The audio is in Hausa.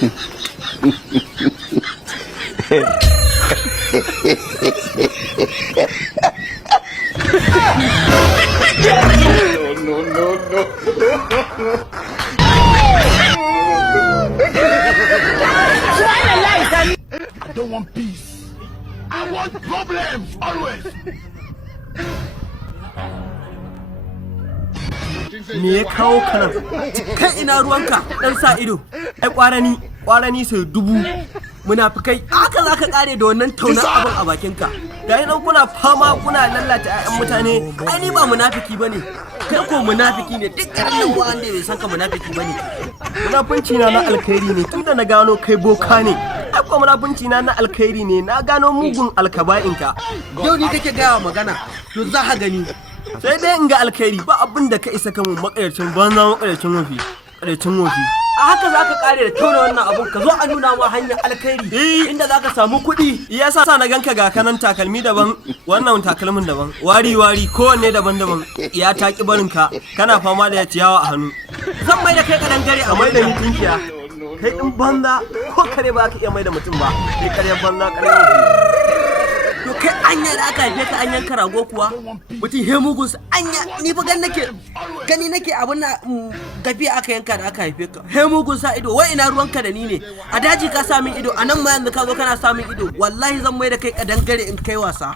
No. I don't want peace. I want problems always. Me ya kawo ka nan? Kai ina ruwanka dan sa ido. Ai kwarani sai dubu. Munafikai haka zaka kare da wannan taunan abin a bakinka. Dai nan kuna fama kuna lallata ƴaƴan mutane. Ai ni ba munafiki bane. Kai ko munafiki ne duk ƙarin wanda bai san ka munafiki bane. Munafunci na alkhairi ne tunda na gano kai boka ne. Ai ko munafunci na alkhairi ne na gano mugun alkaba'inka. Yau ni kake gaya magana to za ka gani. Sai dai in ga alkhairi ba abin da ka isa kamun makarcin banza makarcin wofi. A haka za ka kare da tauna wannan abun ka zo a nuna ma hanyar alkhairi inda za ka samu kuɗi. Yasa sa na ganka ga kanan takalmi daban wannan takalmin daban wari kowanne daban ya taki barinka kana fama da ciyawa a hannu. Zan mai da kai kadangare a mai da ni tinkiya. Kai in banza ko kare ba ka iya mai da mutum ba. Kai kare banza kare wofi. To kai anya da aka haife ka an yanka rago kuwa mutum he mugun anya ni fa gani nake abin na gafi aka yanka da aka haife ka he mugun sa ido wai ina ruwanka da ni ne a daji ka sa min ido anan ma yanzu ka zo kana sa min ido wallahi zan mai da kai kadangare in kai wasa.